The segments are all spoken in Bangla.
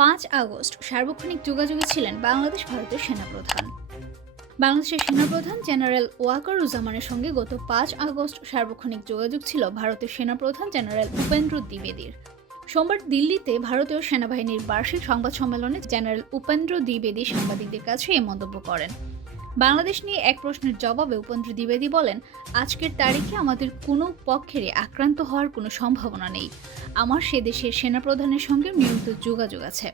৫ আগস্ট সার্বক্ষণিক যোগাযোগে ছিলেন বাংলাদেশ ভারতের সেনাপ্রধান। বাংলাদেশের সেনাপ্রধান জেনারেল ওয়াকারুজ্জামানের সঙ্গে গত ৫ আগস্ট সার্বক্ষণিক যোগাযোগ ছিল ভারতের সেনাপ্রধান জেনারেল উপেন্দ্র দ্বিবেদীর। সোমবার দিল্লিতে ভারতীয় সেনাবাহিনীর বার্ষিক সংবাদ সম্মেলনে জেনারেল উপেন্দ্র দ্বিবেদী সাংবাদিকদের কাছে এই মন্তব্য করেন। বাংলাদেশ নিয়ে এক প্রশ্নের জবাবে উপেন্দ্র দ্বিবেদী বলেন, আজকের তারিখে আমাদের কোনো পক্ষেরই আক্রান্ত হওয়ার কোনো সম্ভাবনা নেই। আমার সে দেশের সেনাপ্রধানের সঙ্গে নিয়মিত যোগাযোগ আছে।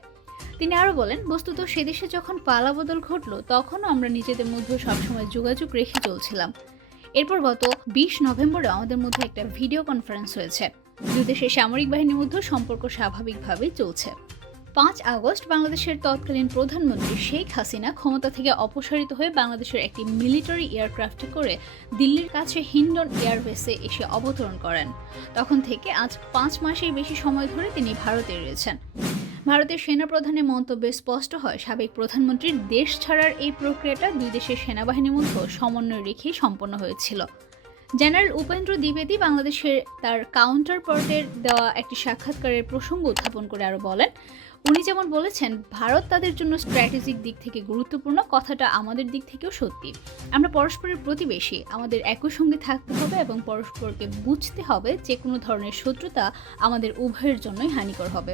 তিনি আরও বলেন, বস্তুত সে দেশে যখন পালাবদল ঘটল তখনও আমরা নিজেদের মধ্যে সবসময় যোগাযোগ রেখে চলছিলাম। এরপর গত ২০ নভেম্বরে আমাদের মধ্যে একটা ভিডিও কনফারেন্স হয়েছে। দুই দেশের সামরিক বাহিনীর মধ্যে সম্পর্ক স্বাভাবিকভাবেই চলছে। ৫ আগস্ট বাংলাদেশের তৎকালীন প্রধানমন্ত্রী শেখ হাসিনা ক্ষমতা থেকে অপসারিত হয়ে বাংলাদেশের একটি মিলিটারি এয়ারক্রাফটে করে দিল্লির কাছে হিন্ডন এয়ারবেসে এসে অবতরণ করেন। তখন থেকে আজ ৫ মাসের বেশি সময় ধরে তিনি ভারতে রয়েছেন। ভারতের সেনাপ্রধানের মন্তব্যে স্পষ্ট হয়, সাবেক প্রধানমন্ত্রীর দেশ ছাড়ার এই প্রক্রিয়াটা দুই দেশের সেনাবাহিনীর মধ্যে সমন্বয় রেখেই সম্পন্ন হয়েছিল। জেনারেল উপেন্দ্র দ্বিবেদী বাংলাদেশের তার কাউন্টার পার্টের দেওয়া একটি সাক্ষাৎকারের প্রসঙ্গ উত্থাপন করে আরও বলেন, উনি যেমন বলেছেন ভারত তাদের জন্য স্ট্র্যাটেজিক দিক থেকে গুরুত্বপূর্ণ, কথাটা আমাদের দিক থেকেও সত্যি। আমরা পরস্পরের প্রতিবেশী, আমাদের একই সঙ্গে থাকতে হবে এবং পরস্পরকে বুঝতে হবে যে কোনো ধরনের শত্রুতা আমাদের উভয়ের জন্যই হানিকর হবে।